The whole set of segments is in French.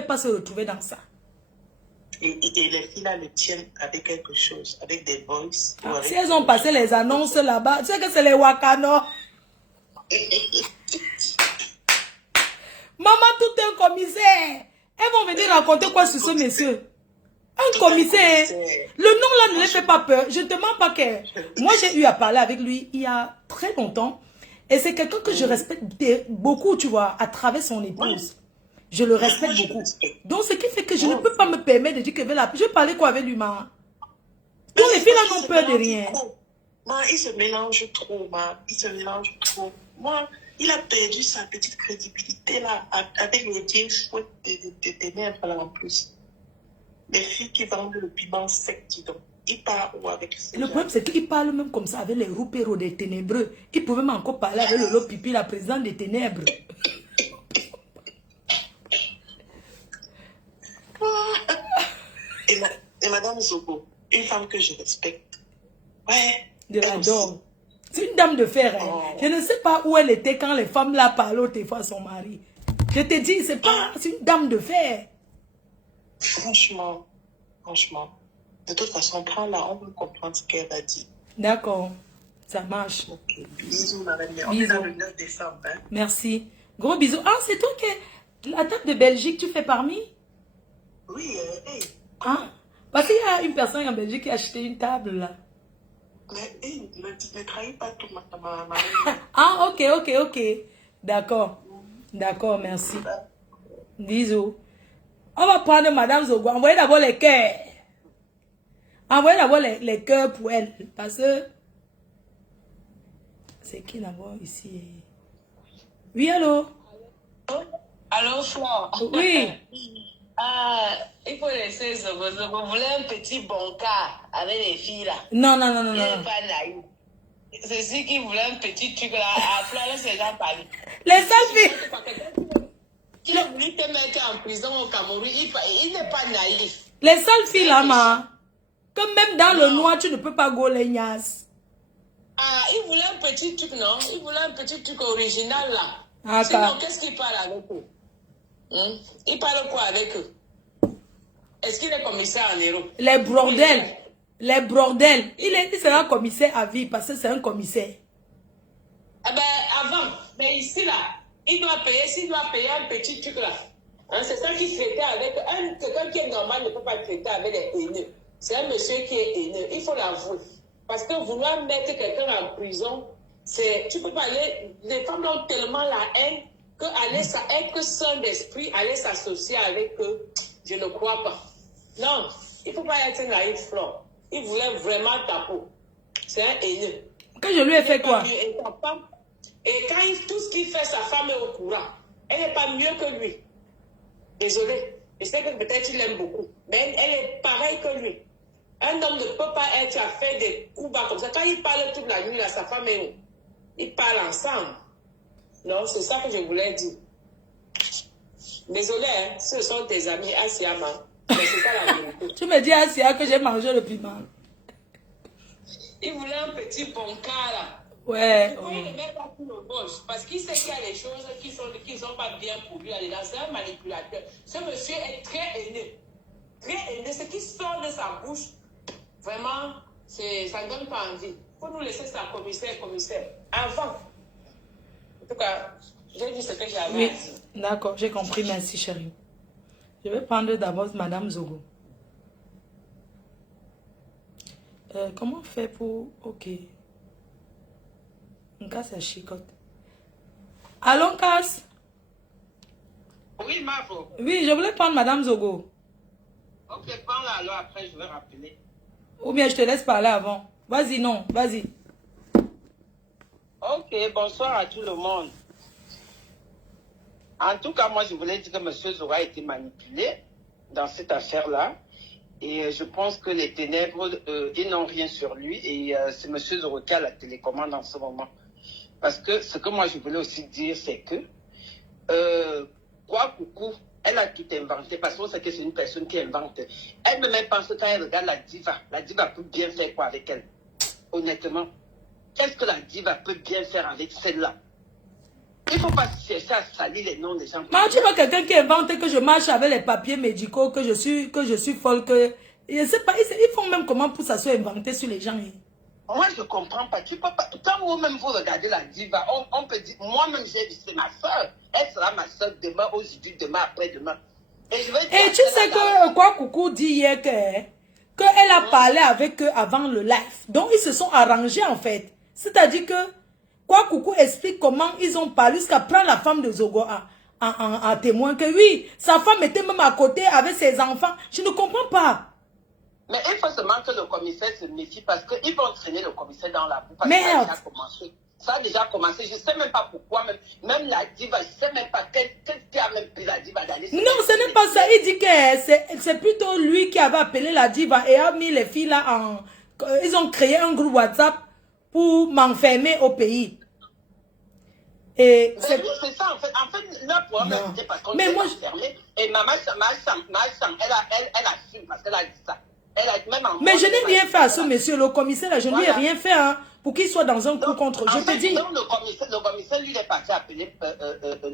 pas se retrouver dans ça. Et les filles là le tiennent avec quelque chose, avec des voices. Ah, si elles ont passé les annonces là-bas, tu sais que c'est les Wakano. Maman, tout un commissaire. Elles vont venir raconter quoi sur ce monsieur? Un commissaire. Le nom là ne les fait pas peur. Je ne te mens pas que... Moi, j'ai eu à parler avec lui il y a très longtemps. Et c'est quelqu'un que je respecte beaucoup, tu vois, à travers son épouse. Je le respecte beaucoup. Donc, ce qui fait que je ne peux pas me permettre de dire que je vais parler quoi avec lui, ma. Tous les filles là n'ont peur de rien. Moi, il se mélange trop, il se mélange trop. Moi, il a perdu sa petite crédibilité là, avec le dieu fouet de ténèbres là en plus. Les filles qui vendent le piment sec, dis donc. Il part où avec ces Le problème, c'est qu'il parle même comme ça avec les roupéros des ténébreux. Il pouvait même encore parler avec le lot pipi, la présidente des ténèbres. Et Madame Zogo, une femme que je respecte. Ouais. Je l'adore. C'est une dame de fer. Hein. Oh. Je ne sais pas où elle était quand les femmes là parlaient au téléphone à son mari. Je te dis, c'est pas, c'est une dame de fer. Franchement. De toute façon, prends là, on veut comprendre ce qu'elle a dit. D'accord. Ça marche. Okay. Bisous, madame. On est dans le 9 décembre. Hein? Merci. Gros bisous. Ah, c'est toi qui... La table de Belgique, tu fais parmi? Oui, hey. Ah, parce qu'il y a une personne en Belgique qui a acheté une table là. Mais hey, ne trahis pas tout ma Ah, ok. D'accord. D'accord, merci. Bisous. On va prendre Madame Zogo. Envoyez d'abord les cœurs. Envoyez d'abord les cœurs pour elle. Parce que... C'est qui d'abord ici? Oui, allô? Allô, Flore? Oui. Il faut laisser Zogo. Vous voulez un petit boncard avec les filles là? Non. Il n'est pas naïf. C'est celui qui voulait un petit truc là. À Flore, c'est gens parlent. Les seules filles. Qui a voulu te mettre en prison au Cameroun, il n'est pas naïf. Les seules filles là, ma. Comme même dans le noir, tu ne peux pas gauler Nias. Ah, il voulait un petit truc, non? Il voulait un petit truc original là. Ah, sinon, qu'est-ce qu'il parle avec eux? Il parle quoi avec eux? Est-ce qu'il est commissaire en héros? Les bordels. Les bordels. Il sera commissaire à vie parce que c'est un commissaire. Eh ben, avant. Mais ici là, il doit payer, s'il doit payer un petit truc là. Hein, c'est ça qui traitait avec quelqu'un qui est normal ne peut pas traiter avec les haineux. C'est un monsieur qui est haineux. Il faut l'avouer. Parce que vouloir mettre quelqu'un en prison, c'est, tu peux pas aller, les femmes ont tellement la haine que être sain d'esprit, aller s'associer avec eux, je ne crois pas. Non, il faut pas être naïf, Flore. Il voulait vraiment ta peau. C'est un haineux. Que je lui ai fait quoi? Et quand tout ce qu'il fait, sa femme est au courant. Elle n'est pas mieux que lui. Désolée. Je sais que peut-être il l'aime beaucoup. Mais elle est pareille que lui. Un homme ne peut pas être à faire des coups bas comme ça. Quand il parle toute la nuit, là, sa femme est où? Ils parlent ensemble. Non, c'est ça que je voulais dire. Désolée, hein, ce sont tes amis Asiama. Mais c'est ça la vérité. Tu me dis Asia que j'ai mangé le piment. Il voulait un petit boncard là. Ouais. Il ne met pas tout le gauche parce qu'il sait qu'il y a des choses qui sont pas bien pour lui. C'est un manipulateur. Ce monsieur est très haineux. Très haineux. Ce qui sort de sa bouche, vraiment, ça ne donne pas envie. Il faut nous laisser ça commissaire. Avant. En tout cas, j'ai dit ce que j'avais. Oui, d'accord, j'ai compris. Merci, chérie. Je vais prendre d'abord Madame Zogo. Comment on fait pour... Ok. Nkas, c'est chicote. Allô, Nkas? Oui, Mavo. Oui, je voulais prendre Madame Zogo. Ok, prends-la alors, après je vais rappeler. Ou bien je te laisse parler avant. Vas-y, non, vas-y. Ok, bonsoir à tout le monde. En tout cas, moi, je voulais dire que M. Zora a été manipulé dans cette affaire-là. Et je pense que les ténèbres, ils n'ont rien sur lui. Et c'est M. Zora qui a la télécommande en ce moment. Parce que ce que moi, je voulais aussi dire, c'est que, coucou, elle a tout inventé. Parce qu'on sait que c'est une personne qui invente. Elle-même pense que quand elle regarde la diva peut bien faire quoi avec elle? Honnêtement, qu'est-ce que la diva peut bien faire avec celle-là? Il ne faut pas chercher à salir les noms des gens. Mais tu vois quelqu'un qui invente que je marche avec les papiers médicaux, que je suis folle, que... Je sais pas, ils font même comment pour ça soit inventé sur les gens. Moi, je ne comprends pas. Tu peux pas. Quand vous-même vous regardez la diva, on peut dire, moi-même, c'est ma soeur. Elle sera ma soeur demain, aujourd'hui, demain, après-demain. Et tu sais que quoi Coucou dit hier qu'elle a parlé avec eux avant le live. Donc, ils se sont arrangés en fait. C'est-à-dire que quoi Coucou explique comment ils ont parlé jusqu'à prendre la femme de Zogo en témoin. Que oui, sa femme était même à côté avec ses enfants. Je ne comprends pas. Mais il faut seulement que le commissaire se méfie parce qu'ils vont traîner le commissaire dans la boue. Merde. Ça a déjà commencé. Je ne sais même pas pourquoi. Même la diva, je ne sais même pas qu'est-ce qui a même pris la diva d'aller. Non, ce n'est pas ça. Il dit que c'est plutôt lui qui avait appelé la diva et a mis les filles là en... Ils ont créé un groupe WhatsApp pour m'enfermer au pays. Et c'est ça en fait. En fait, leur problème c'était parce qu'on était enfermés. Et ma chambre, elle assume parce qu'elle a dit ça. Mais je n'ai rien fait à ce monsieur, le commissaire là, je ne lui ai rien fait hein, pour qu'il soit dans un coup contre. Je te dis. Donc le commissaire lui est parti appeler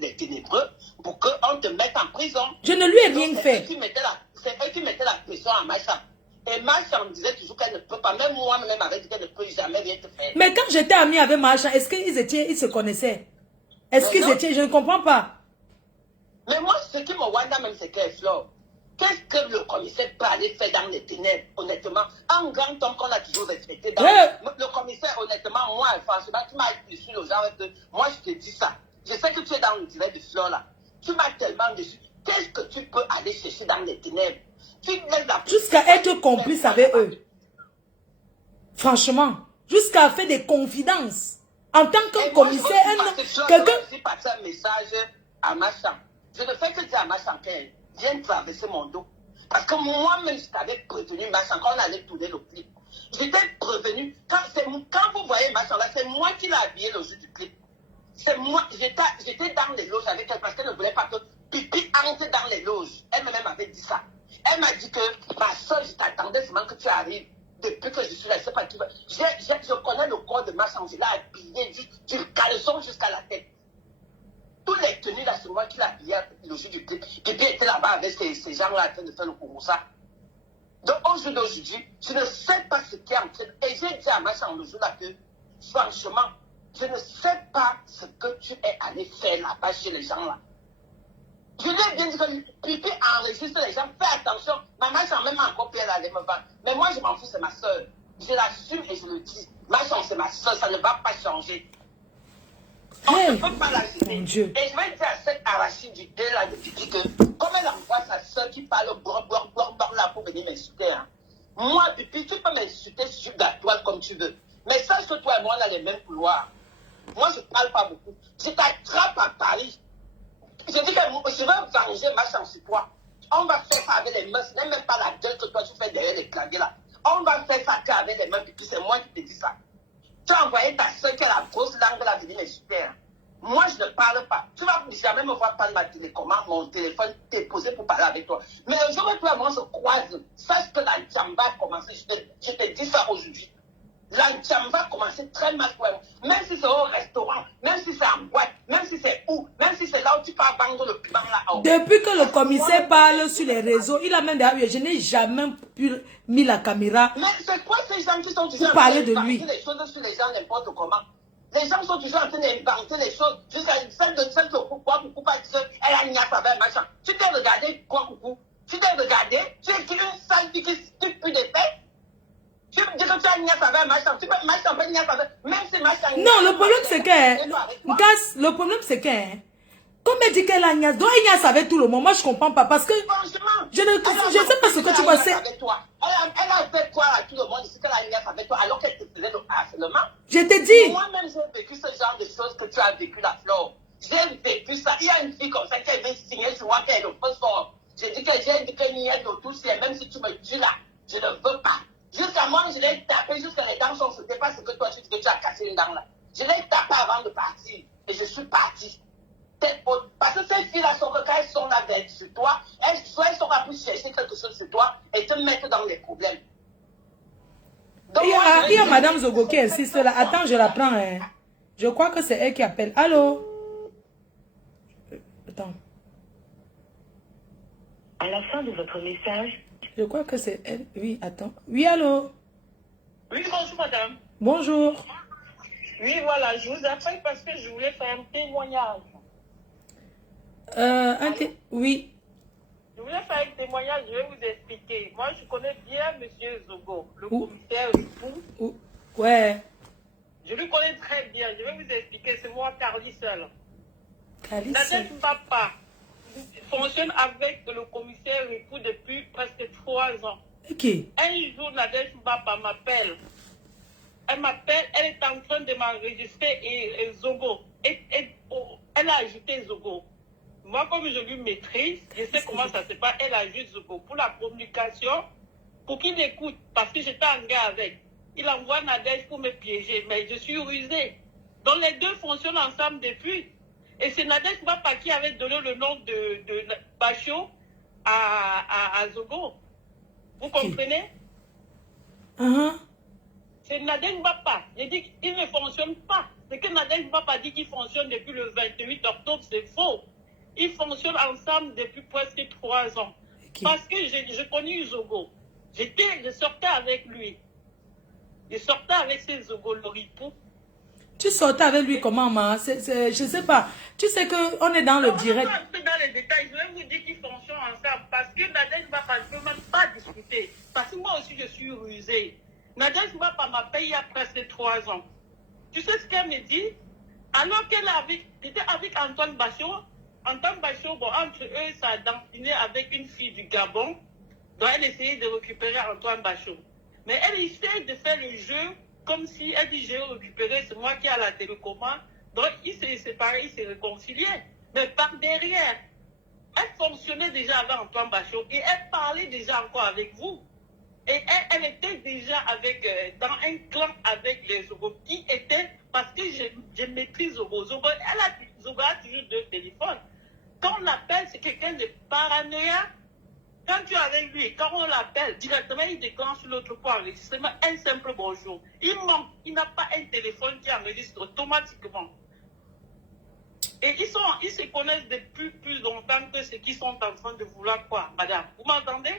les ténébreux pour qu'on te mette en prison. Je ne lui ai rien fait. C'est eux qui mettaient la pression à ma chambre. Et ma chambre disait toujours qu'elle ne peut pas, même moi-même avait dit qu'elle ne peut jamais rien te faire. Mais quand j'étais amie avec ma chambre, est-ce qu'ils se connaissaient? Est-ce qu'ils étaient, je ne comprends pas. Mais moi, ce qui me wanda même, c'est clair, Flore. Qu'est-ce que le commissaire peut aller faire dans les ténèbres, honnêtement? Un grand homme qu'on a toujours respecté. Le commissaire, honnêtement, moi, franchement, tu m'as déçu le genre de... Moi, je te dis ça. Je sais que tu es dans le direct de Flore, là. Tu m'as tellement déçu. Qu'est-ce que tu peux aller chercher dans les ténèbres? Jusqu'à être complice avec eux. Franchement. Jusqu'à faire des confidences. En tant que commissaire, quelqu'un... Je suis passé un message à ma chambre. Je ne fais que dire à ma chambre qu'elle vient traverser mon dos. Parce que moi-même, je t'avais prévenu, ma chambre, quand on allait tourner le clip. J'étais prévenu. Quand vous voyez ma chambre, c'est moi qui l'ai habillé le jour du clip. C'est moi. J'étais dans les loges avec elle parce qu'elle ne voulait pas que Pipi entre dans les loges. Elle-même avait dit ça. Elle m'a dit que ma soeur, je t'attendais seulement que tu arrives. Depuis que je suis là, je ne sais pas, je connais le corps de ma chambre, je l'ai habillé du caleçon jusqu'à la tête. Tous les tenues là, c'est moi qui l'ai habillé le jour du clip. Pipi était là-bas avec ces gens-là en train de faire le Kouroussa. Donc au jour d'aujourd'hui, je ne sais pas ce qui est en train. Et j'ai dit à ma chambre le jour là que, franchement, je ne sais pas ce que tu es allé faire là-bas chez les gens là. Je lui ai bien dit que Pipi enregistre les gens, fais attention. Maman, j'en même encore pire d'aller me vendre. Mais moi, je m'en fous, c'est ma soeur. Je l'assume et je le dis. Ma soeur, c'est ma soeur, ça ne va pas changer. On ne peut pas la gêner. Et je vais dire à cette arachidité là de Pipi que, comme elle envoie sa soeur qui parle là pour venir m'insulter, hein. Moi, Pipi, tu peux m'insulter sur la toile comme tu veux. Mais sache que toi et moi, on a les mêmes couloirs. Moi, je ne parle pas beaucoup. Je t'attrape à Paris. Je dis que je veux venger ma chance sur toi. On va faire ça avec les mains. Ce n'est même pas la gueule que toi tu fais derrière les claviers là. On va faire ça avec les mains. Puis c'est moi qui te dis ça. Tu as envoyé ta soeur qui a la grosse langue là venir les super. Moi je ne parle pas. Tu vas jamais me voir prendre ma télécommande, mon téléphone, t'es posé pour parler avec toi. Mais un jour où toi et moi on se croise, sache que la jamba a commencé. Je te dis ça aujourd'hui. La jamba a commencé très mal pour elle. Même si c'est au restaurant, même si c'est en boîte, même si c'est où, même si c'est là où tu peux vendre le piment là. Depuis que le commissaire parle sur les réseaux, il a même d'ailleurs, je n'ai jamais mis la caméra. Mais c'est quoi ces gens qui sont toujours en train d'inventer les choses sur les gens n'importe comment? Les gens sont toujours en train d'inventer les choses. Jusqu'à celle de quoi coucou pas elle a une niaque avec machin. Tu t'es regardé quoi coucou? Tu t'es regardé? Tu es une sale fille qui pue des fesses? Tu me dis que tu as une niaque avec machin. Tu peux machin avec niaque avec. Même si machin. Non, le problème c'est que. Le problème c'est que. Comme elle dit qu'elle a Ignace, donc Ignace avec tout le monde. Moi, je comprends pas parce que je ne sais pas ce que tu penses. Elle a fait quoi à tout le monde ici qu'elle a Ignace avec toi alors qu'elle te faisait le harcèlement? Je te dis. Moi-même, j'ai vécu ce genre de choses que tu as vécu, la Flore. J'ai vécu ça. Il y a une fille comme ça qui avait signé sur moi qu'elle est le phosphore. J'ai dit que j'ai dit qu'elle n'y est de tout, même si tu me dis là, je ne veux pas. Jusqu'à moi, je l'ai tapé jusqu'à les dents sont sautées parce que toi, tu dis que tu as cassé une dent là. Je l'ai tapé avant de partir et je suis parti. Parce que ces filles-là sont que quand elles sont là sur toi, elles sont là pour chercher quelque chose sur toi et te mettre dans les problèmes. Donc, il y a Madame Zogo qui insiste là. Attends, je la prends. Hein. Je crois que c'est elle qui appelle. Allô? À la fin de votre message. Je crois que c'est elle. Oui, attends. Oui, allô? Oui, bonjour madame. Bonjour. Oui, voilà, je vous appelle parce que je voulais faire un témoignage. Oui. Je voulais faire un témoignage, je vais vous expliquer. Moi, je connais bien M. Zogo, le Où? commissaire Ripou. Ouais. Je le connais très bien, je vais vous expliquer, c'est moi, Carly seul. Calice. Nadège Mbapa fonctionne avec le commissaire Ripou depuis presque 3 ans. Ok. Un jour, Nadège Mbapa m'appelle. Elle m'appelle, elle est en train de m'enregistrer et Zogo. Elle a ajouté Zogo. Moi, comme je lui maîtrise, je sais comment ça se passe. Elle ajoute Zogo pour la communication, pour qu'il écoute, parce que j'étais en guerre avec. Il envoie Nadège pour me piéger, mais je suis rusée. Donc les deux fonctionnent ensemble depuis. Et c'est Nadège Mbapa qui avait donné le nom de Bachot à Zogo. Vous comprenez? C'est Nadège Mbapa. J'ai dit qu'il ne fonctionne pas. C'est que Nadège Mbapa dit qu'il fonctionne depuis le 28 octobre, c'est faux. Ils fonctionnent ensemble depuis presque 3 ans. Okay. Parce que je connais Zogo. Je sortais avec lui. Je sortais avec ces Zogo, le Ripou. Tu sortais avec lui comment, ma? Je sais pas. Tu sais qu'on est dans le direct. Un peu dans les détails, je vais vous dire qu'ils fonctionnent ensemble. Parce que Nadège Mbapa, je ne peux même pas discuter. Parce que moi aussi, je suis rusée. Nadège Mbapa m'a payé il y a presque 3 ans. Tu sais ce qu'elle me dit? Alors qu'elle était avec Antoine Bachot. Antoine Bachot, bon, entre eux, ça a dampiné avec une fille du Gabon. Donc, elle essayait de récupérer Antoine Bachot. Mais elle essaie de faire le jeu comme si elle dit j'ai récupéré, c'est moi qui ai la télécommande. Donc, ils s'est séparés, ils s'est réconciliés. Mais par derrière, elle fonctionnait déjà avec Antoine Bachot et elle parlait déjà encore avec vous. Et elle était déjà dans un clan avec les Zogo qui étaient, parce que je maîtrise Zogo. Zogo a toujours 2 téléphones. Quand on l'appelle, c'est quelqu'un de paranoïa. Quand tu es avec lui, quand on l'appelle, directement, il déclenche l'autre pour enregistrer un simple bonjour. Il manque, il n'a pas un téléphone qui enregistre automatiquement. Et ils se connaissent depuis plus longtemps que ceux qui sont en train de vouloir quoi, madame. Vous m'entendez?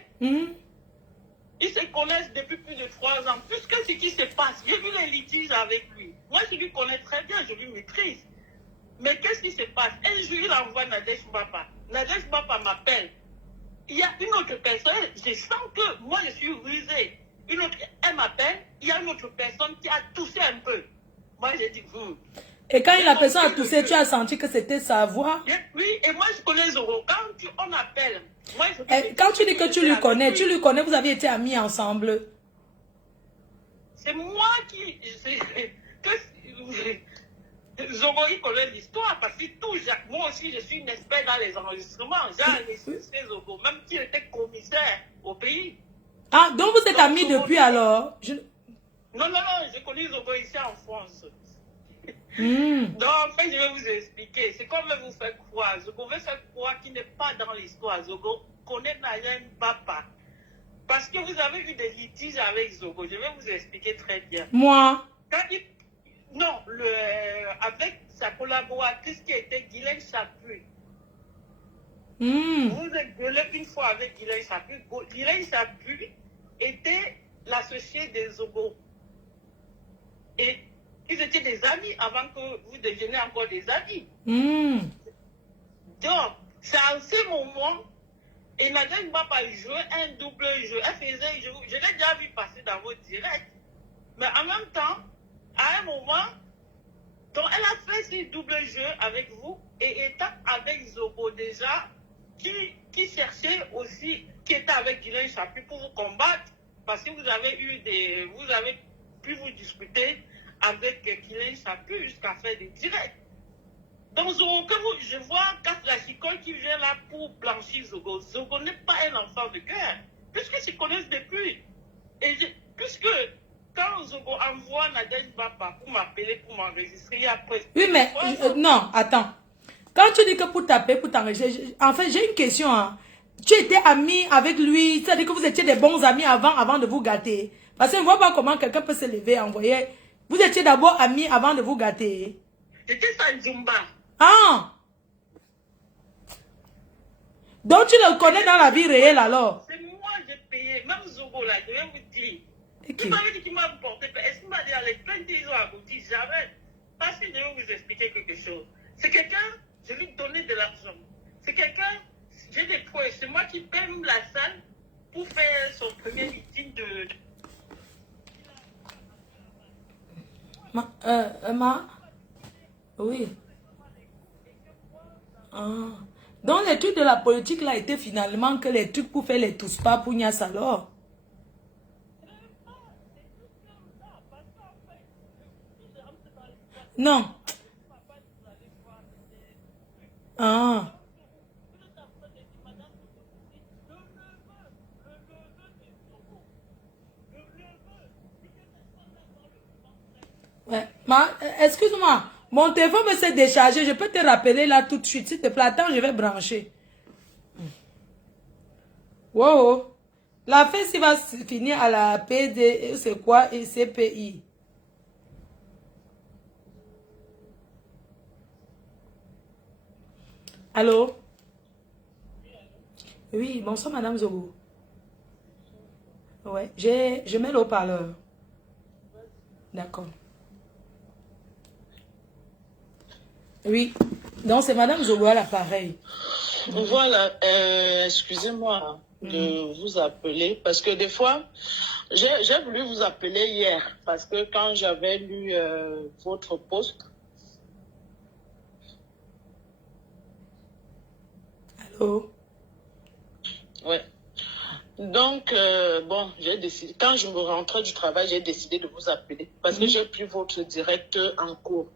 Ils se connaissent depuis plus de 3 ans. Puisque ce qui se passe, j'ai vu les litiges avec lui. Moi, je lui connais très bien, je lui maîtrise. Mais qu'est-ce qui se passe? Un jour, il envoie Nadège Mbapa. Nadège Mbapa m'appelle. Il y a une autre personne, je sens que moi, je suis rusée. Elle m'appelle, il y a une autre personne qui a toussé un peu. Moi, j'ai dit, Et quand la personne a toussé, tu as senti que c'était sa voix? Oui, et moi, je connais Zoro. Quand on appelle, moi, quand tu dis que tu lui connais, vous avez été amis ensemble. C'est moi qui... Zoro, il connaît l'histoire parce que moi aussi, je suis une experte dans les enregistrements. J'ai enregistré Zoro, même s'il était commissaire au pays. Ah, donc vous êtes amis depuis alors? Non, je connais Zoro ici en France. Donc, en fait, je vais vous expliquer. C'est comme vous faire croire. Zogo veut faire croire qu'il n'est pas dans l'histoire. Zogo connaît Nadège Mbapa. Parce que vous avez eu des litiges avec Zogo. Je vais vous expliquer très bien. Moi? Non, avec sa collaboratrice qui était Guylaine Chapuis. Vous êtes gueulé une fois avec Guylaine Chapuis. Guylaine Chapuis était l'associé des Zogo. Et ils étaient des amis avant que vous deveniez encore des amis. Donc, c'est en ce moment, et Nadège Mbapa jouait un double jeu. Elle faisait, je l'ai déjà vu passer dans vos directs. Mais en même temps, à un moment, donc elle a fait ce double jeu avec vous et étant avec Zogo déjà, qui cherchait aussi, qui était avec Guylaine Chapuis pour vous combattre, parce que vous avez pu vous discuter avec Guylaine Chapuis jusqu'à faire des directs. Donc Zogo, je vois la chicole qui vient là pour blanchir Zogo. Zogo n'est pas un enfant de cœur, puisqu'ils se connaissent depuis. Et puisque quand Zogo envoie Nadège Mbapa pour m'appeler, pour m'enregistrer, il y a presque... Oui, mais non, attends. Quand tu dis que pour taper, pour t'enregistrer, en fait, j'ai une question. Hein. Tu étais ami avec lui, c'est-à-dire que vous étiez des bons amis avant de vous gâter. Parce que je ne vois pas comment quelqu'un peut se lever et envoyer. Vous étiez d'abord amis avant de vous gâter. C'était Sanjumba. Ah! Donc tu le connais dans la vie réelle alors? C'est moi qui ai payé. Même Zogo là, je vais vous dire. Ok. Il m'avait dit qu'il m'a porté. Est-ce qu'il m'a dit les plaintes ils ont abouti? Jamais. Parce que je vais vous expliquer quelque chose. C'est quelqu'un, je lui donnais de l'argent. C'est quelqu'un, j'ai des preuves. C'est moi qui paye la salle pour faire son premier meeting de. Oui. Ah. Donc les trucs de la politique là étaient finalement que les trucs pour faire les tous pas pour Nias alors. Non. Ah. Ouais. Excuse-moi, mon téléphone me s'est déchargé. Je peux te rappeler là tout de suite. S'il te plaît, attends, je vais brancher. Wow. La fête va se finir à la PD, c'est quoi? Et CPI. Allô? Oui, bonsoir Madame Zogo. Ouais, je mets le haut-parleur. D'accord. Oui, donc c'est Madame Zogo à l'appareil. Voilà, excusez-moi de vous appeler parce que des fois, j'ai voulu vous appeler hier parce que quand j'avais lu votre post. Allô? Ouais. Donc, bon, j'ai décidé, quand je me rentrais du travail, j'ai décidé de vous appeler parce que j'ai pris votre direct en cours.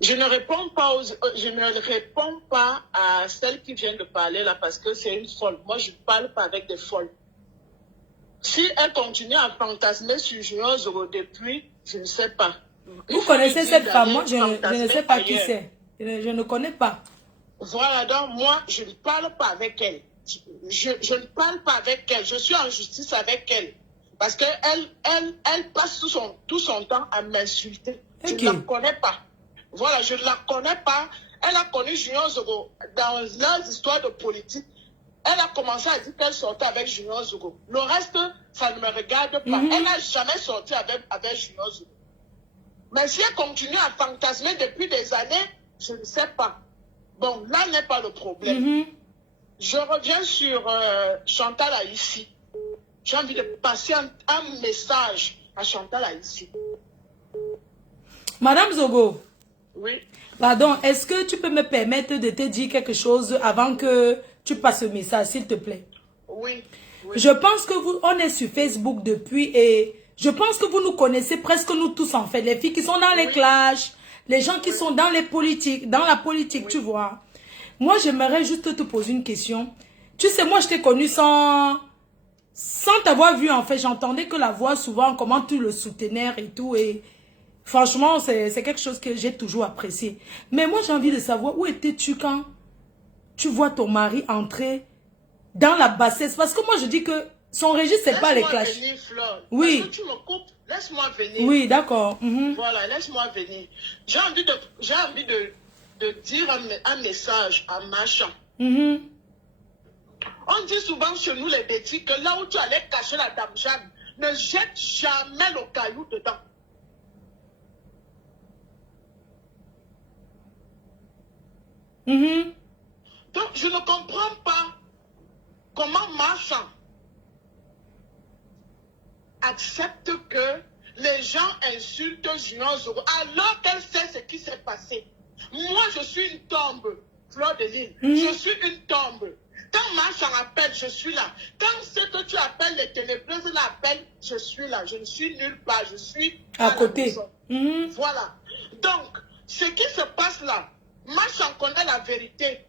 Je ne réponds pas à celle qui vient de parler là parce que c'est une folle. Moi, je ne parle pas avec des folles. Si elle continue à fantasmer sur Junior Zogo depuis, je ne sais pas. Vous connaissez cette femme? Moi, je ne sais pas qui c'est. Je ne connais pas. Voilà, donc moi, je ne parle pas avec elle. Je ne parle pas avec elle. Je suis en justice avec elle. Parce qu'elle passe tout son temps à m'insulter. Je ne la connais pas. Voilà, je ne la connais pas. Elle a connu Junior Zogo dans leurs histoires de politique. Elle a commencé à dire qu'elle sortait avec Junior Zogo. Le reste, ça ne me regarde pas. Elle n'a jamais sorti avec Junior Zogo. Mais si elle continue à fantasmer depuis des années, je ne sais pas. Bon, là n'est pas le problème. Je reviens sur Chantal Aïssi. J'ai envie de passer un message à Chantal Aïssi. Madame Zogo. Oui. Pardon, est-ce que tu peux me permettre de te dire quelque chose avant que tu passes le message, s'il te plaît? Oui. Je pense que on est sur Facebook depuis et je pense que vous nous connaissez presque nous tous en fait. Les filles qui sont dans les clashs, les gens qui sont dans la politique, tu vois. Moi, j'aimerais juste te poser une question. Tu sais, moi, je t'ai connu sans t'avoir vu en fait. J'entendais que la voix souvent, comment tu le soutenais et tout et... Franchement, c'est quelque chose que j'ai toujours apprécié. Mais moi, j'ai envie de savoir où étais-tu quand tu vois ton mari entrer dans la bassesse. Parce que moi, je dis que son registre, c'est pas les clashs. Laisse-moi venir, Flore. Oui. Parce que tu me coupes, laisse-moi venir. Oui, d'accord. Voilà, laisse-moi venir. J'ai envie de dire un message à Macha. On dit souvent chez nous, les bêtises, que là où tu allais cacher la dame Jeanne, ne jette jamais le caillou dedans. Donc, je ne comprends pas comment Macha accepte que les gens insultent Junior Zogo alors qu'elle sait ce qui s'est passé. Moi, je suis une tombe, Fleur de Lille. Je suis une tombe. Quand Macha appelle, je suis là. Quand ce que tu appelles les ténébreuses l'appellent, je suis là. Je ne suis nulle part. Je suis à côté. Voilà. Donc, ce qui se passe là, Macha connaît la vérité.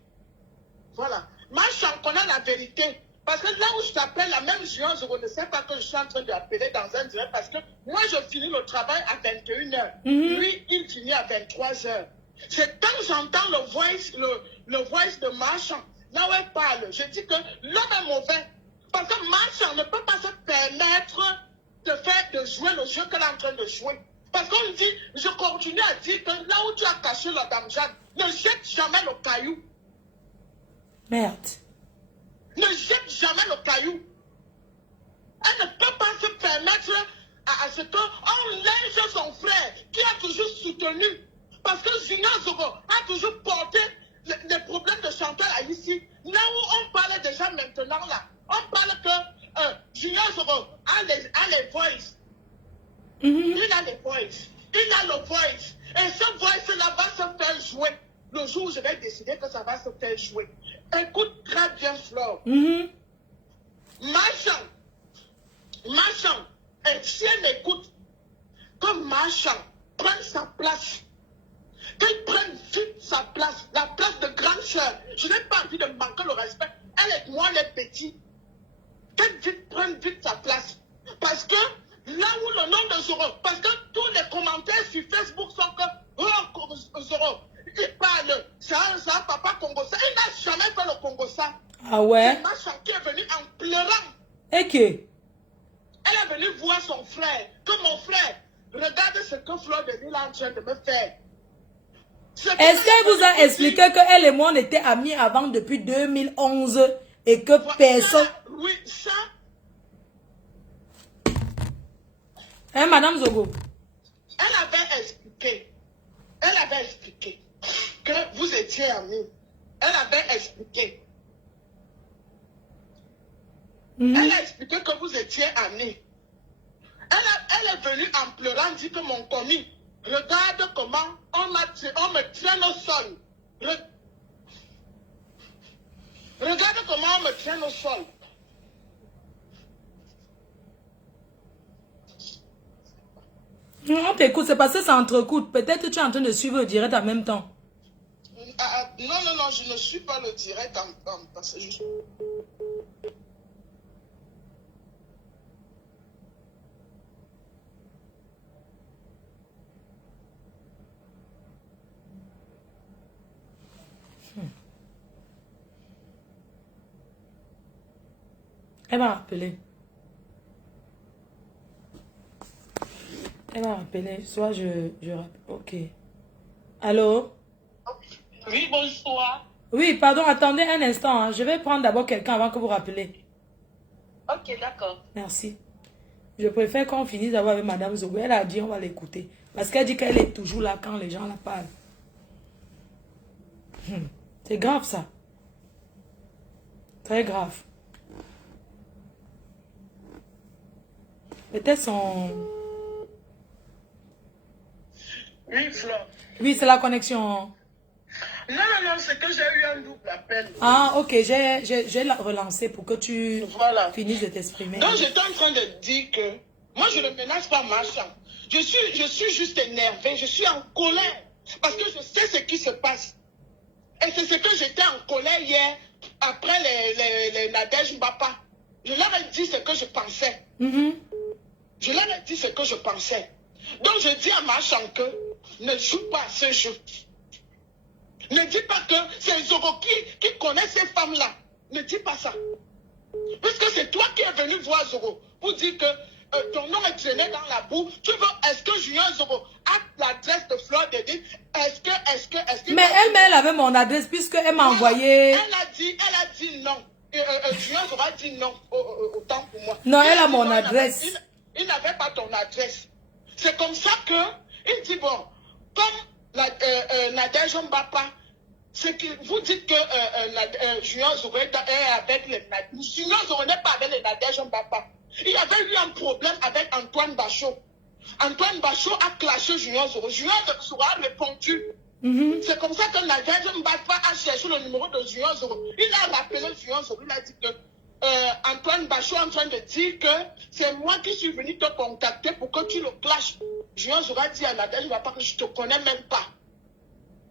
Voilà. Macha connaît la vérité. Parce que là où je t'appelle, la même Junior, je ne sais pas que je suis en train d'appeler dans un direct parce que moi, je finis le travail à 21h. Lui, il finit à 23h. C'est quand j'entends le voice de Macha, là où elle parle, je dis que l'homme est mauvais. Parce que Macha ne peut pas se permettre de jouer le jeu qu'elle est en train de jouer. Parce qu'on dit, je continue à dire que là où tu as caché la dame Jeanne, ne jette jamais le caillou. Merde. Ne jette jamais le caillou. Elle ne peut pas se permettre à ce qu'on lèche son frère qui a toujours soutenu. Parce que Junior Zoro a toujours porté les problèmes de Chantal à ici. Là où on parle déjà maintenant, là, on parle que Junior Zoro a les voices. Il a les voices. Il a le voice. Et ce voice-là va se faire jouer. Le jour où je vais décider que ça va se faire jouer. Écoute très bien, Flore. Marchand, et si elle écoute, que Marchand prenne sa place, qu'elle prenne vite sa place, la place de grande sœur. Je n'ai pas envie de manquer le respect. Elle est moi les petits. Qu'elle prenne vite sa place. Parce que là où le nom de Zoro, parce que tous les commentaires sur Facebook sont que oh, Zoro, il parle, c'est un papa Congo ça. Il n'a jamais fait le Congo ça. Ah ouais? C'est Marchand qui est venu en pleurant. Et que? Elle est venue voir son frère. Que mon frère, regarde ce que Fleur de Lille est en train de me faire. Est-ce qu'elle vous a expliqué qu'elle et moi on était amis avant depuis 2011 et que personne... Oui, ça... Hein, Madame Zogo? Elle avait expliqué que vous étiez amis. Elle avait expliqué. Elle a expliqué que vous étiez amis. Elle est venue en pleurant, dit que mon commis, regarde comment on me traîne au sol. Regarde comment on me traîne au sol. On t'écoute, c'est parce que ça entrecoute. Peut-être que tu es en train de suivre le direct en même temps. Non, je ne suis pas le direct parce que je... Elle m'a rappelé. Elle m'a rappelé. Soit je rappelle. Ok. Allô? Oui, bonsoir. Oui, pardon, attendez un instant. Hein. Je vais prendre d'abord quelqu'un avant que vous rappelez. Ok, d'accord. Merci. Je préfère qu'on finisse d'abord avec Madame Zogo. Elle a dit on va l'écouter. Parce qu'elle dit qu'elle est toujours là quand les gens la parlent. C'est grave ça. Très grave. Peut-être son... Oui, Fleur. Oui, c'est la connexion. Non, c'est que j'ai eu un double appel. Ah, ok, j'ai la relancé pour que tu finisses de t'exprimer. Donc, j'étais en train de dire que moi, je ne menace pas Marchand. Je suis juste énervée, je suis en colère. Parce que je sais ce qui se passe. Et c'est ce que j'étais en colère hier, après les Nadège Mbapa. Je leur ai dit ce que je pensais. Je leur ai dit ce que je pensais. Donc, je dis à Marchand que ne joue pas à ce jeu. Ne dis pas que c'est Zoro qui connaît ces femmes-là. Ne dis pas ça. Puisque c'est toi qui es venu voir Zoro pour dire que ton nom est traîné dans la boue. Tu veux, est-ce que Junior Zoro a l'adresse de Fleur de Lille? Est-ce que... Mais elle avait mon adresse puisqu'elle m'a envoyé... Elle a dit non. Junior Zoro a dit non autant pour moi. Non, elle a mon adresse. Il n'avait pas ton adresse. C'est comme ça que il dit bon, comme Nadège Mbapa, c'est que vous dites que Junior Zoro est avec les Nadège. Junior Zoro n'est pas avec les Nadège Mbapa. Il y avait eu un problème avec Antoine Bachot. Antoine Bachot a clashé Junior Zoro. Junior Zoro a répondu. C'est comme ça que Nadège Mbapa a cherché le numéro de Junior Zoro. Il a rappelé Junior Zoro. Il a dit que Antoine Bachot est en train de dire que c'est moi qui suis venu te contacter pour que tu le clashes. Junior Zoro a dit à Nadège Mbapa que je ne te connais même pas.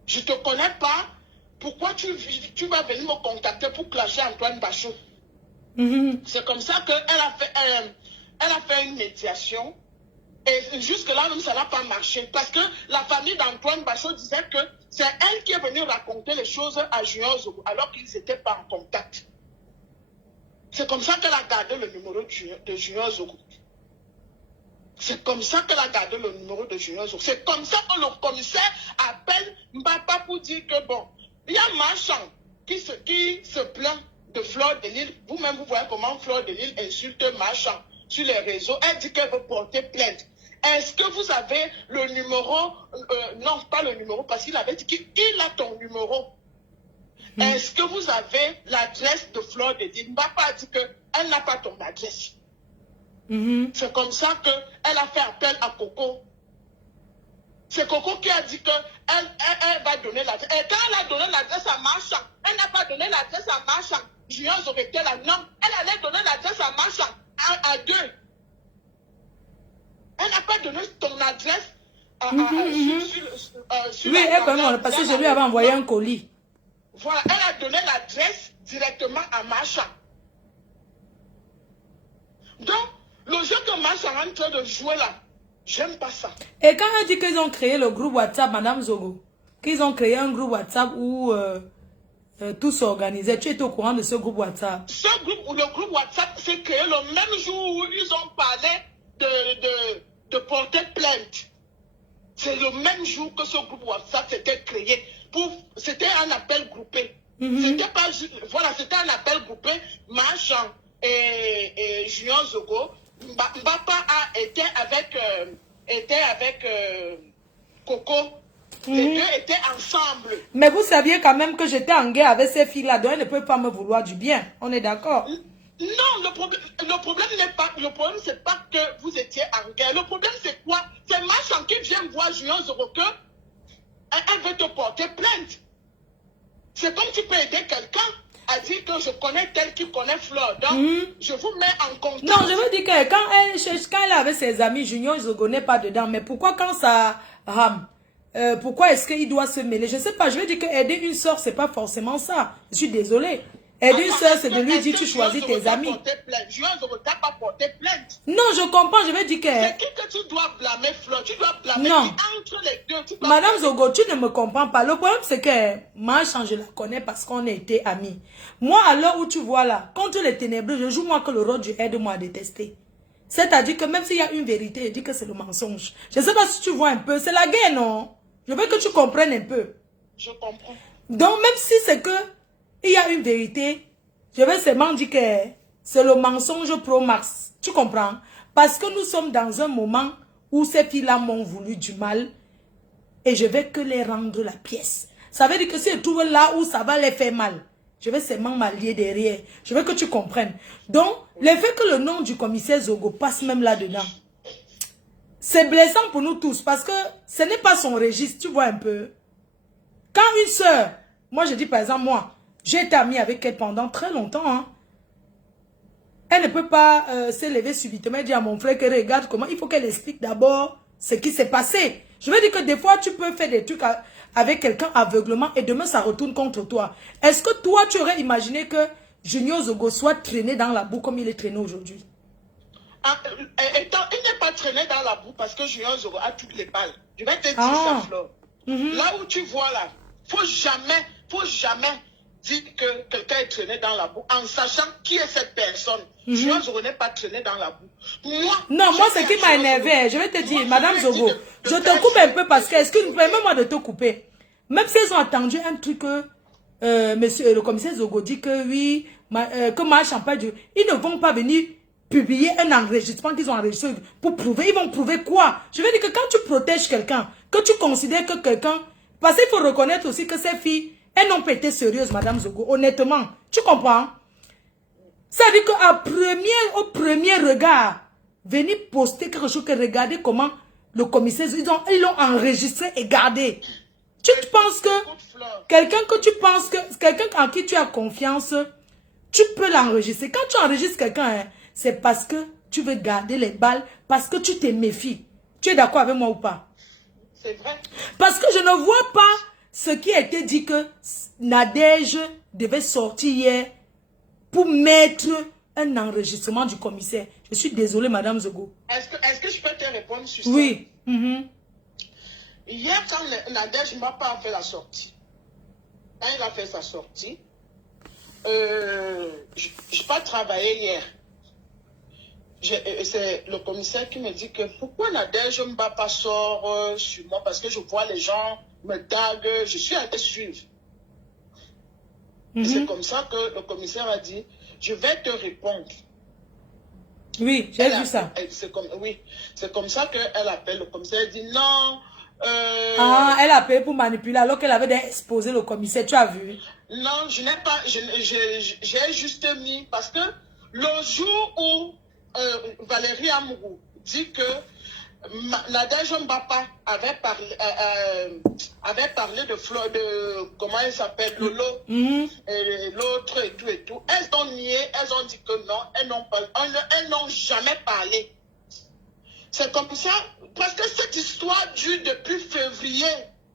Je ne te connais pas. Pourquoi tu vas venir me contacter pour clasher Antoine Bachot? C'est comme ça qu'elle a fait une médiation. Et jusque-là, même, ça n'a pas marché. Parce que la famille d'Antoine Bachot disait que c'est elle qui est venue raconter les choses à Junior Zoro, alors qu'ils n'étaient pas en contact. C'est comme ça qu'elle a gardé le numéro de Junior Zoro. C'est comme ça qu'elle a gardé le numéro de Junior Zoro. C'est comme ça que le commissaire appelle Mbapa pour dire que bon, il y a Marchand qui se plaint de Fleur de Lille. Vous-même, vous voyez comment Fleur de Lille insulte Marchand sur les réseaux. Elle dit qu'elle veut porter plainte. Est-ce que vous avez le numéro? Non, pas le numéro, parce qu'il avait dit qu'il a ton numéro. Est-ce que vous avez l'adresse de Fleur de Lille? Mbapa a dit qu'elle n'a pas ton adresse. C'est comme ça qu'elle a fait appel à Coco. C'est Coco qui a dit qu'elle va donner l'adresse. Et quand elle a donné l'adresse à Marchand, elle n'a pas donné l'adresse à Marchand. Julien Zoretel là, non. Elle allait donner l'adresse à Marchand, à deux. Elle n'a pas donné ton adresse sur oui, elle quand même, parce que je lui avais envoyé un colis. Voilà, elle a donné l'adresse directement à Marchand. Donc, le jeu que Marchand est en train de jouer là, j'aime pas ça. Et quand elle dit qu'ils ont créé le groupe WhatsApp, Madame Zogo, qu'ils ont créé un groupe WhatsApp où tout s'organisait, tu étais au courant de ce groupe WhatsApp? Le groupe WhatsApp s'est créé le même jour où ils ont parlé de porter plainte. C'est le même jour que ce groupe WhatsApp s'était créé. C'était un appel groupé. C'était pas voilà, c'était un appel groupé. Marchand et Julien Zogo. Mbapa était avec Coco. Les deux étaient ensemble. Mais vous saviez quand même que j'étais en guerre avec ces filles-là, donc elles ne peuvent pas me vouloir du bien. On est d'accord? Non, le problème n'est pas, le problème c'est pas que vous étiez en guerre. Le problème c'est quoi? C'est Marchand qui vient voir Julien Zogo que elle veut te porter plainte. C'est comme tu peux aider quelqu'un à dire que je connais tel qui connaît Fleur. Donc, je vous mets en contact. Non, je veux dire que quand elle avait ses amis, Junior Zogo n'est pas dedans. Mais pourquoi quand ça rame? Pourquoi est-ce qu'il doit se mêler? Je ne sais pas. Je veux dire que aider une soeur, c'est pas forcément ça. Je suis désolée. Aider une soeur, c'est de lui dire tu choisis tes amis. Julien Zogo t'a pas porté plainte. Non, je comprends. Je veux dire que... C'est qui que tu dois blâmer, Fleur? Tu dois blâmer entre les deux. Madame Zogo, tu ne me comprends pas. Le problème, c'est que Marchand, je la connais parce qu'on a été amis. Moi, à l'heure où tu vois là, contre les ténébreux, je joue moi que le rôle du aide-moi à détester. C'est-à-dire que même s'il y a une vérité, je dis que c'est le mensonge. Je ne sais pas si tu vois un peu. C'est la guerre, non? Je veux que tu comprennes un peu. Je comprends. Donc, même si c'est que il y a une vérité, je vais seulement dire que c'est le mensonge pro max. Tu comprends? Parce que nous sommes dans un moment où ces filles-là m'ont voulu du mal et je vais que les rendre la pièce. Ça veut dire que si je trouve là où ça va les faire mal, je vais seulement m'allier derrière. Je veux que tu comprennes. Donc, le fait que le nom du commissaire Zogo passe même là-dedans, c'est blessant pour nous tous parce que ce n'est pas son registre, tu vois un peu. Quand une soeur, moi je dis par exemple moi, j'ai été amie avec elle pendant très longtemps. Hein. Elle ne peut pas s'élever subitement et dire à mon frère que regarde comment, il faut qu'elle explique d'abord ce qui s'est passé. Je veux dire que des fois tu peux faire des trucs avec quelqu'un aveuglement et demain ça retourne contre toi. Est-ce que toi tu aurais imaginé que Junior Zogo soit traîné dans la boue comme il est traîné aujourd'hui? Il n'est pas traîné dans la boue parce que Julien Zogo a toutes les balles. Je vais te dire ça, Fleur. Là où tu vois là, faut jamais dire que quelqu'un est traîné dans la boue en sachant qui est cette personne. Julien Zogo n'est pas traîné dans la boue. Moi, ce qui m'a énervé, je vais te dire, Madame Zogo, je te coupe un peu parce que, est-ce que vous pouvez même moi de te couper? Même s'ils ont attendu un truc que monsieur le commissaire Zogo dit que oui, que Marchand pas du... Ils ne vont pas venir publier un enregistrement qu'ils ont enregistré pour prouver. Ils vont prouver quoi? Je veux dire que quand tu protèges quelqu'un, que tu considères que quelqu'un... Parce qu'il faut reconnaître aussi que ces filles, elles n'ont pas été sérieuses, Madame Zogo, honnêtement. Tu comprends? Ça veut dire qu'au premier regard, venir poster quelque chose que regardez comment le commissaire, ils l'ont enregistré et gardé. Tu penses que quelqu'un en qui tu as confiance, tu peux l'enregistrer. Quand tu enregistres quelqu'un, hein, c'est parce que tu veux garder les balles, parce que tu te méfies. Tu es d'accord avec moi ou pas? C'est vrai. Parce que je ne vois pas ce qui a été dit que Nadège devait sortir hier pour mettre un enregistrement du commissaire. Je suis désolée, Madame Zogo. Est-ce que je peux te répondre sur ça? Oui. Hier, quand Nadège m'a pas fait la sortie, quand il a fait sa sortie, je n'ai pas travaillé hier. C'est le commissaire qui me dit que pourquoi Nadège Mbapa sort sur moi parce que je vois les gens me taguent, je suis allé suivre. Et c'est comme ça que le commissaire a dit, je vais te répondre. Oui, j'ai vu ça. Oui, c'est comme ça qu'elle appelle le commissaire. Elle dit non. Ah, elle a appelé pour manipuler alors qu'elle avait déjà exposé le commissaire. Tu as vu? Non, je n'ai pas. J'ai juste mis parce que le jour où Valérie Amouroux dit que Nadège Mbapa avait parlé de Flo, de comment elle s'appelle, Lolo, et l'autre et tout. Elles ont nié, elles ont dit que non, elles n'ont jamais parlé. C'est comme ça, parce que cette histoire dure depuis février.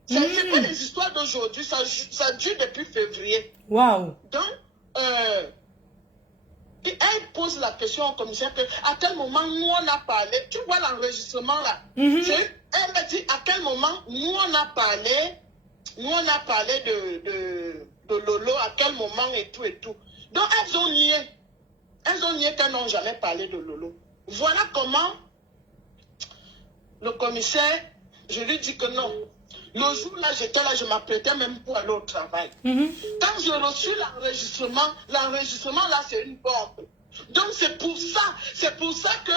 C'est pas les histoires d'aujourd'hui, ça dure depuis février. Waouh. Donc, elle pose la question au commissaire que, à quel moment nous on a parlé. Tu vois l'enregistrement là. Elle me dit à quel moment nous on a parlé de Lolo, à quel moment et tout. Donc elles ont nié qu'elles n'ont jamais parlé de Lolo. Voilà comment le commissaire, je lui dis que non. Le jour là, j'étais là, je m'apprêtais même pour aller au travail. Quand j'ai reçu l'enregistrement là, c'est une bombe. Donc c'est pour ça que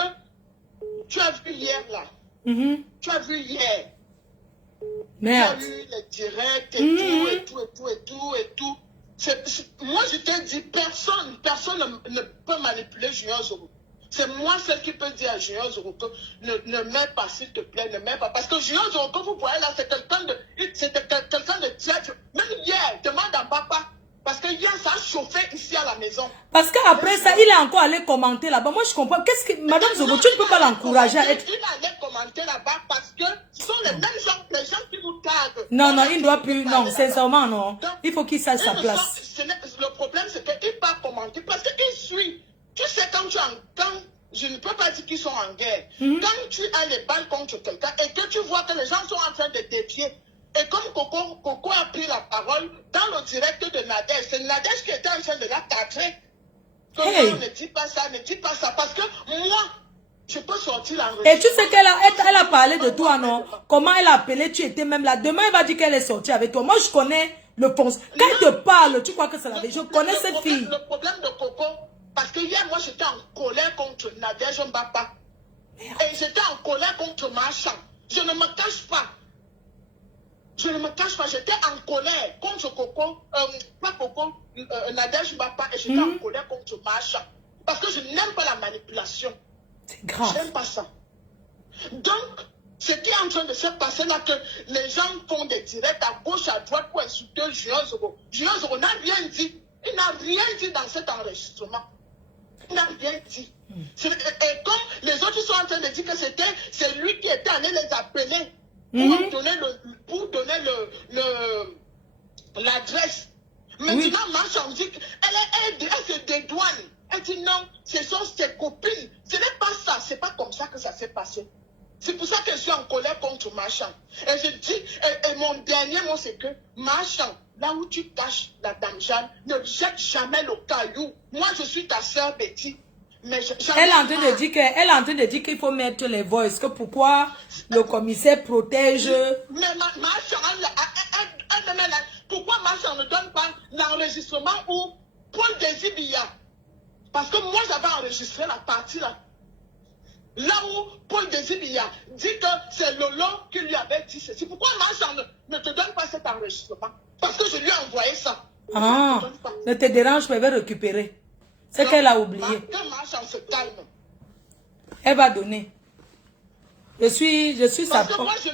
tu as vu hier là. Tu as vu hier. Merde. Tu as vu les directs et tout. Moi, je t'ai dit, personne ne peut manipuler Junior Zoro. C'est moi celle qui peut dire à Junior Zoro que ne mets pas, s'il te plaît, ne mets pas. Parce que Junior Zoro, que vous voyez là, c'est quelqu'un de diable. Même hier, demande à papa. Parce que hier, ça a chauffé ici à la maison. Parce qu'après ça, il est encore allé commenter là-bas. Moi, je comprends. Qu'est-ce que... Madame Zoro, tu ne peux pas l'encourager à être... Il est allé commenter là-bas parce que ce sont les mêmes gens, les gens qui nous taguent. Non, il ne doit plus... Non, sincèrement, non. Donc, il faut qu'il sache sa place. Le problème, c'est qu'il ne peut pas commenter parce qu'il suit. Tu sais, je ne peux pas dire qu'ils sont en guerre. Quand tu as les balles contre quelqu'un et que tu vois que les gens sont en train de défier, et comme Coco a pris la parole dans le direct de Nadège, c'est Nadège qui était en train de la cadrer. Non, ne dis pas ça, parce que moi, je peux sortir l'enregistrement. Et tu sais qu'elle a parlé de toi, non? Comment elle a appelé, tu étais même là. Demain, elle va dire qu'elle est sortie avec toi. Moi, je connais le ponce. Quand elle te parle, tu crois que c'est la vérité. Je connais cette fille. Le problème de Coco, parce que hier, moi, j'étais en colère contre Nadège Mbapa. Et j'étais en colère contre Marchand. Je ne me cache pas. J'étais en colère contre Coco, pas Coco, Nadège Mbapa, et j'étais en colère contre Marchand. Parce que je n'aime pas la manipulation. C'est grave. Je n'aime pas ça. Donc, ce qui est en train de se passer là, que les gens font des directs à gauche, à droite pour insulter Junior Zoro. Junior Zoro n'a rien dit. Il n'a rien dit dans cet enregistrement. Il n'a rien dit. Et comme les autres sont en train de dire que c'est lui qui était allé les appeler pour donner l'adresse. Maintenant, Marchand dit qu'elle se dédouane. Elle dit non, ce sont ses copines. Ce n'est pas ça, c'est pas comme ça que ça s'est passé. C'est pour ça que je suis en colère contre Marchand. Et je dis, et mon dernier mot, c'est que Marchand, là où tu caches la dame Jeanne, ne jette jamais le caillou. Moi, je suis ta sœur Betty. Mais elle est en train de dire qu'il faut mettre les voices. Que pourquoi le commissaire protège. Mais Marchand, pourquoi Marchand ne donne pas l'enregistrement où Paul Désibia? Parce que moi, j'avais enregistré la partie là. Là où Paul Désibia dit que c'est Lolo qui lui avait dit ceci. Pourquoi Marchand ne te donne pas cet enregistrement? Parce que je lui ai envoyé ça. Ne te dérange pas, elle va récupérer. C'est qu'elle a oublié. Que Marchand se calme. Elle va donner. Je suis sa... Parce que moi, je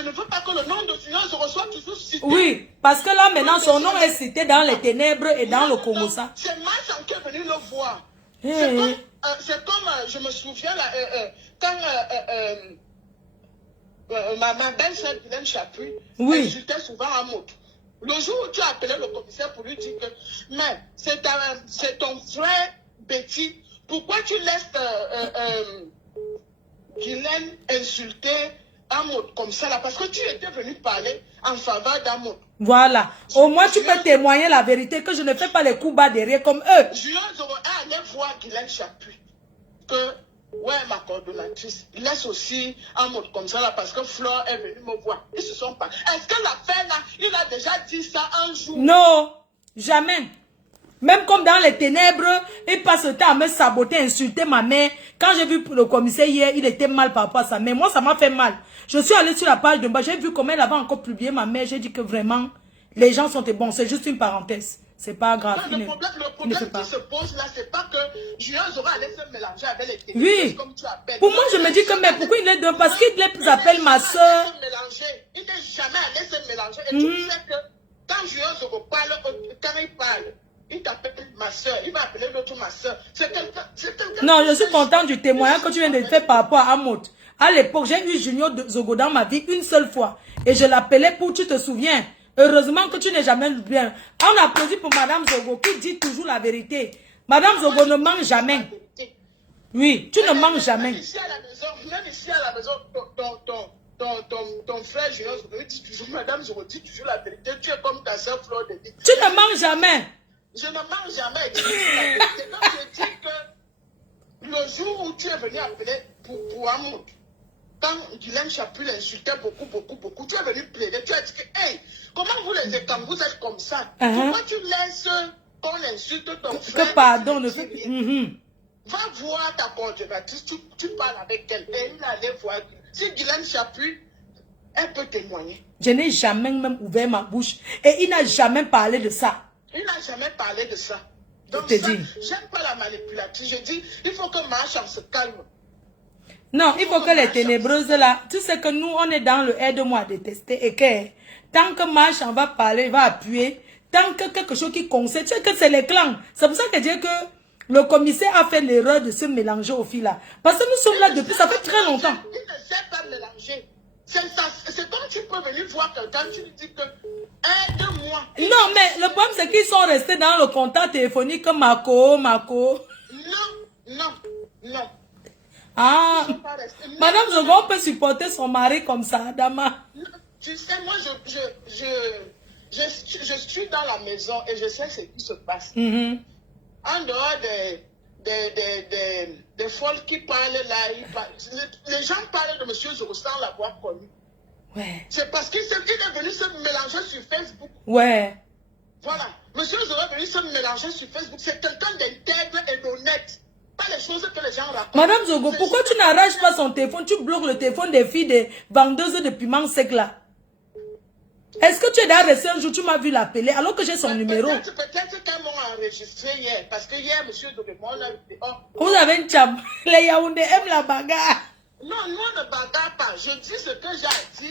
ne veux pas que le nom de Junior Zoro soit toujours cité. Oui, parce que là, maintenant, son nom est cité dans les ténèbres et dans le Congosa. C'est Marchand qui est venu le voir. C'est comme, je me souviens, là, quand ma belle-sœur Guylaine Chapuis insultait souvent à moto. Le jour où tu as appelé le commissaire pour lui dire que, mais c'est ton frère Betty, pourquoi tu laisses Guylaine insulter Amoud comme ça là? Parce que tu étais venu parler en faveur d'Amoud. Voilà. Au moins tu peux témoigner la vérité que je ne fais pas les coups bas derrière comme eux. Junior Zoro est allé voir Guylaine Chapuis que, ouais, ma coordonnatrice, laisse aussi Amoud comme ça là parce que Flore est venue me voir. Ils se sont pas. Est-ce que l'affaire là, il a déjà dit ça un jour? Non. Jamais. Même comme dans les ténèbres, il passe le temps à me saboter, insulter ma mère. Quand j'ai vu le commissaire hier, il était mal par rapport à sa mère. Moi, ça m'a fait mal. Je suis allée sur la page de bas, j'ai vu comment elle avait encore publié ma mère. J'ai dit que vraiment, les gens sont bons. C'est juste une parenthèse. C'est pas grave. Non, le problème qui se pose là, c'est pas que Julien Zoro allait se mélanger avec les ténèbres, oui. comme tu appelles. Pour moi, je me dis que, mais pourquoi il est deux? Parce qu'il les appelle ma soeur. Il n'est jamais allé se mélanger. Et tu sais que quand Julien Zoro parle, quand il parle, il t'appelle ma soeur. Il va appeler l'autre ma soeur. C'est quelqu'un. Non, je suis content du témoignage que tu viens de faire par rapport à Amot. À l'époque, j'ai eu Junior Zogo dans ma vie une seule fois. Et je l'appelais pour, tu te souviens. Heureusement que tu n'es jamais bien. On applaudit pour Madame Zogo qui dit toujours la vérité. Madame Zogo ne ment jamais. Oui, tu ne manges jamais. Même ici à la maison, ton frère Junior Zogo dit toujours, Madame Zogo dit toujours la vérité. Tu es comme ta soeur Flore de Vie. Tu ne manges jamais. Je ne mange jamais. C'est comme je dis que le jour où tu es venu appeler pour Amour, quand Guylaine Chapuis l'insultait beaucoup, tu es venu plaider. Tu as dit que, hey, comment vous les écamons, vous êtes comme ça? Pourquoi tu laisses qu'on insulte ton frère? Que pardon, ne fait. Va voir ta coordonnatrice, tu parles avec elle. Et il allait voir. Si Guylaine Chapuis, elle peut témoigner. Je n'ai jamais même ouvert ma bouche. Et il n'a jamais parlé de ça. Il n'a jamais parlé de ça. Donc, j'aime pas la manipulatrice. Je dis, il faut que Marchand se calme. Non, il faut que les ténébreuses là, tu sais que nous, on est dans le aide-moi à détester et que tant que Marchand va parler, il va appuyer, tant que quelque chose qui concerne, tu sais que c'est les clans. C'est pour ça que je dis que le commissaire a fait l'erreur de se mélanger au fil là. Parce que nous sommes là depuis, ça fait très longtemps. Il ne sait pas mélanger. C'est comme tu peux venir voir quelqu'un, tu lui dis que aide-moi. Non, mais le problème c'est qu'ils sont restés dans le contact téléphonique Mako. Non. Ah, Madame Zogo, on peut supporter son mari comme ça, Adama. Tu sais, moi, je suis dans la maison et je sais ce qui se passe. En dehors des folles qui parlent là, les gens parlent de M. Zogo sans l'avoir connu. Ouais. C'est parce qu'il est venu se mélanger sur Facebook. Ouais. Voilà. M. Zogo est venu se mélanger sur Facebook. C'est quelqu'un d'intègre et d'honnête. Pas les choses que les gens racontent. Madame Zogo, pourquoi tu n'arraches pas son téléphone? Tu bloques le téléphone des filles des vendeuses de piments secs là. Est-ce que tu es déjà resté un jour, tu m'as vu l'appeler alors que j'ai son numéro? Peut-être qu'elles m'ont enregistré hier. Parce que hier, M. Zogo, on a eu vous avez une cham. Les Yaoundé aiment la bagarre. Non, nous on ne bagarre pas. Je dis ce que j'ai dit.